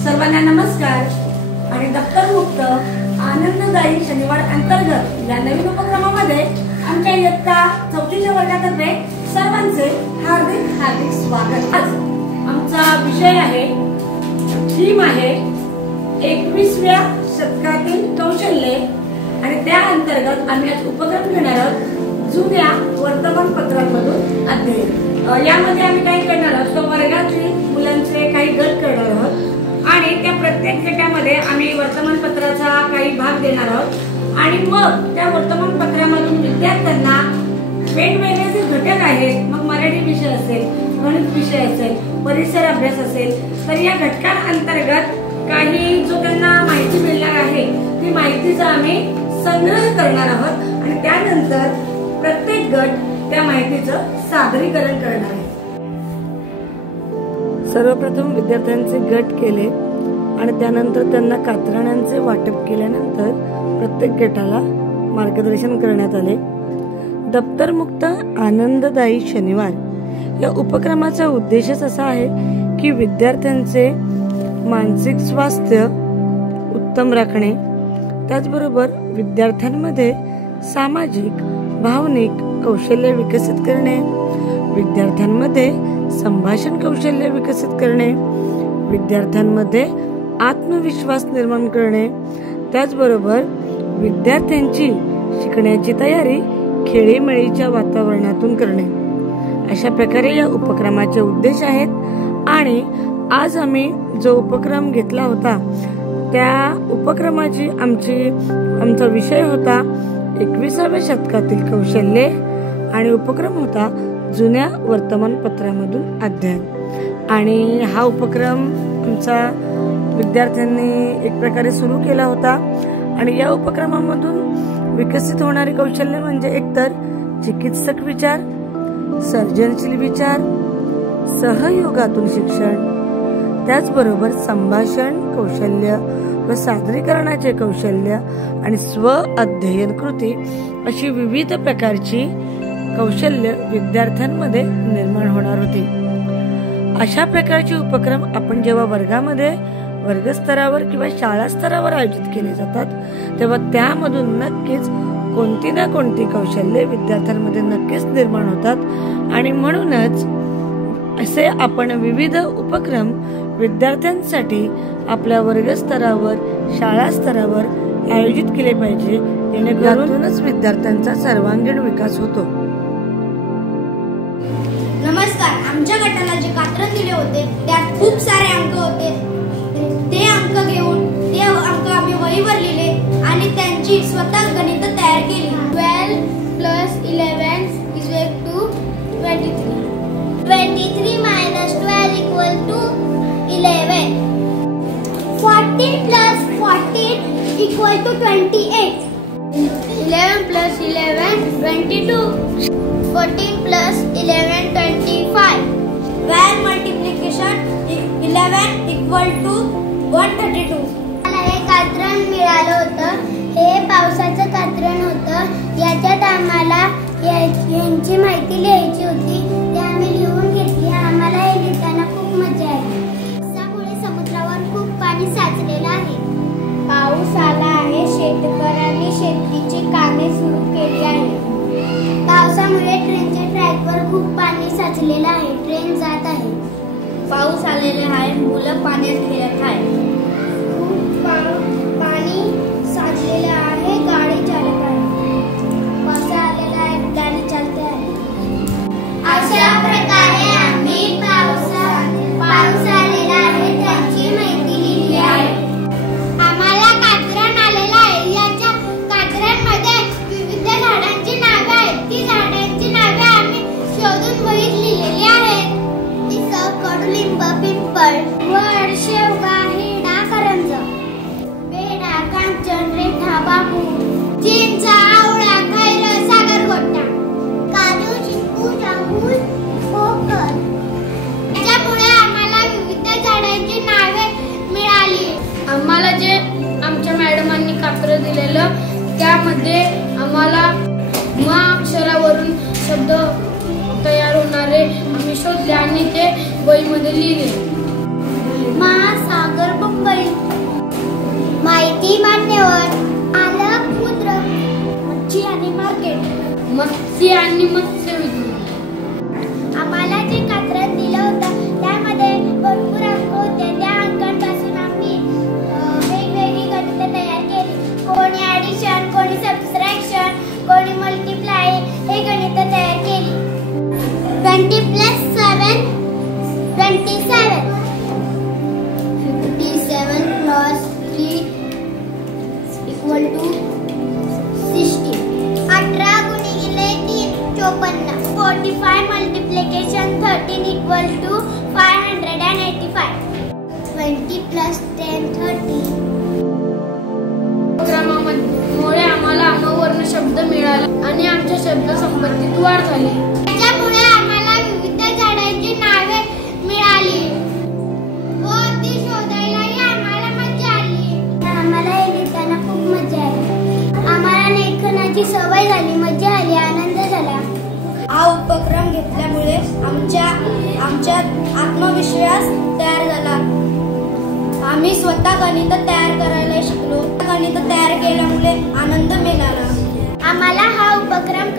सर्वांना नमस्कार आणि दप्तर मुक्त आनंददायी शनिवार अंतर्गत या नवीन उपक्रमामध्ये आमच्या इयत्ता 4थीच्या वर्गातर्फे सर्वांचे हार्दिक हार्दिक स्वागत। आज आमचा विषय आहे, थीम आहे 21व्या शतकातील कौशल्ये आणि त्या अंतर्गत आम्ही आज उपक्रम घेणार आहोत जुन्या वर्तमानपत्रांमधून अध्ययन। यामध्ये आम्ही काय करणार आहोत, तो वर्गातील मुलांचे काही गट करणार आहोत आणि त्या प्रत्येक गटामध्ये आम्ही वर्तमानपत्राचा काही भाग देणार आहोत आणि मग त्या वर्तमानपत्रामधून विद्यार्थ्यांना वेगवेगळे जे घटक आहेत, मग मराठी विषय असेल, गणित विषय असेल, परिसर अभ्यास असेल, तर या घटकांअंतर्गत काही जो त्यांना माहिती मिळणार आहे ती माहितीचा आम्ही संग्रह करणार आहोत आणि त्यानंतर प्रत्येक गट त्या माहितीचं सादरीकरण करणार आहे। सर्वप्रथम विद्यार्थ्यांचे गट केले आणि त्यानंतर त्यांना कात्रण्यांचे वाटप केल्यानंतर प्रत्येक गटाला मार्गदर्शन करण्यात आले। दप्तर मुक्त आनंददायी शनिवार या उपक्रमाचा उद्देशच असा आहे की विद्यार्थ्यांचे मानसिक स्वास्थ्य उत्तम राखणे, त्याचबरोबर विद्यार्थ्यांमध्ये सामाजिक भावनिक कौशल्य विकसित करणे, विद्यार्थ्यांमध्ये संभाषण कौशल्य विकसित करणे, विद्यार्थ्यांमध्ये आत्मविश्वास निर्माण करणे, त्याचबरोबर विद्यार्थ्यांची शिकण्याची तयारी खेळीमेळीच्या वातावरणातून करणे, अशा प्रकारे या उपक्रमाचे उद्देश आहेत। आणि आज आम्ही जो उपक्रम घेतला होता त्या उपक्रमाची आमचा विषय होता 21व्या शतकातील कौशल्ये आणि उपक्रम होता जुन्या वर्तमानपत्रामधून अध्ययन। आणि हा उपक्रम आमचा विद्यार्थ्यांनी एक प्रकारे सुरू केला होता आणि या उपक्रमामधून विकसित होणारे कौशल्य म्हणजे एकतर चिकित्सक विचार, सर्जनशील विचार, सहयोगातून शिक्षण, त्याचबरोबर संभाषण कौशल्य व सादरीकरणाचे कौशल्य आणि स्व अध्ययन कृती अशी विविध प्रकारची कौशल्य विद्यार्थ्यांमध्ये निर्माण होणार होती। अशा प्रकारचे उपक्रम आपण जेव्हा वर्गामध्ये वर्गस्तरावर किंवा शाळा स्तरावर आयोजित केले जातात तेव्हा त्यामधून नक्कीच कोणती ना कोणती कौशल्ये विद्यार्थ्यांमध्ये नक्कीच निर्माण होतात आणि म्हणूनच असे आपण विविध उपक्रम विद्यार्थ्यांसाठी आपल्या वर्गस्तरावर शाळा स्तरावर आयोजित केले पाहिजे, जेणेकरूनच विद्यार्थ्यांचा सर्वांगीण विकास होतो। नमस्कार, आमच्या गटाला जे कात्रण दिले होते त्यात खूप सारे अंक होते। ते अंक घेऊन ते अंक आम्ही वहीवर लिहिले आणि त्यांची स्वतः गणित तयार केली। 12 + 11 = 23. 23 - 12 = 11. 14 + 14 = 28. 11 + 11 = 22. 14 + 11 = 25. 12 multiplication 11 = 132. मला हे कात्रण मिळालं होतं, हे पावसाचं कात्रण होतं। याच्यात आम्हाला यांची माहिती लिहायची होती, ते आम्ही लिहून घेतली। आम्हाला हे लिहिताना खूप मजा आली। पावसामुळे समुद्रावर खूप पाणी साचलेलं आहे। पाऊस आला आहे, शेतकऱ्यांनी शेतीची कामे सुरू केली आहे। पावसामुळे ट्रेनच्या ट्रॅकवर खूप पाणी साचलेलं आहे, ट्रेन जात आहे। पाऊस आलेला आहे, मुलं पाण्यात खेळत आहेत। खूप पाणी साचलेलं आहे, गाडी चालत आहे। पाऊस आलेला आहे, गाडी चालते आहे। अशा प्रकारे आम्ही पाऊस आलेला आहे त्याची माहिती लिहिली आहे। आम्हाला कात्रण आलेलं आहे, याच्या कात्रणमध्ये विविध झाडांची नावे आहेत। ती झाडांची नावे आम्ही शोधून वहीत लिहिलेली आहेत। कडुलिंब, पिंपळ, वड, शेवगा, हिरडा, करंज, बेडा, कांचन, रेठा, बांबू, चिंच, आवळा, खैर, सागरगोटा, काजू, चिकू, जांभूळ, कोकण। त्याच्यामुळे आम्हाला विविध झाडांची नावे मिळाली। आम्हाला जे आमच्या मॅडमांनी कात्र दिलेलं त्यामध्ये आम्हाला म अक्षरावरून शब्द तयार आम्ही शोधले आणि ते वहीमध्ये लिहिले। महासागर माहिती मान्यवर, मालक मुद्र, मच्छी आणि मार्केट, मत्स्य आणि मत्स्य विज्ञान. आम्हाला जे कात्रज दिलं होतं त्यामध्ये भरपूर अंक होते. त्या अंकांपासून आम्ही वेगवेगळी गणितं तयार केली. कोणी ॲडिशन, कोणी सबट्रॅक्शन, कोणी मल्टिप्लाय हे गणितं तयार केली. 20 + 7 27, 57 + 3 = 60, 18 × 3 54, 45 multiplication 13 = 585, 20 + 10 30. उपक्रमामुळे आम्हाला अणुवर्ण शब्द मिळाला आणि आमच्या शब्द संपत्तीत वाढ झाली. त्याच्यामुळे आम्हाला विविध झाडांची नावे मिळाली व ती शोधायलाही आम्हाला मजा आली. आम्हाला हे लिहिताना खूप मजा आली. आम्हाला लेखनाची सवय झाली, मजा आली, आनंद झाला. हा उपक्रम घेतल्यामुळे आमच्यात आत्मविश्वास तयार झाला. आम्ही स्वतः गणित तयार करायला शिकलो. गणित तयार केल्यामुळे आनंद मिळाला. आम्हाला हा उपक्रम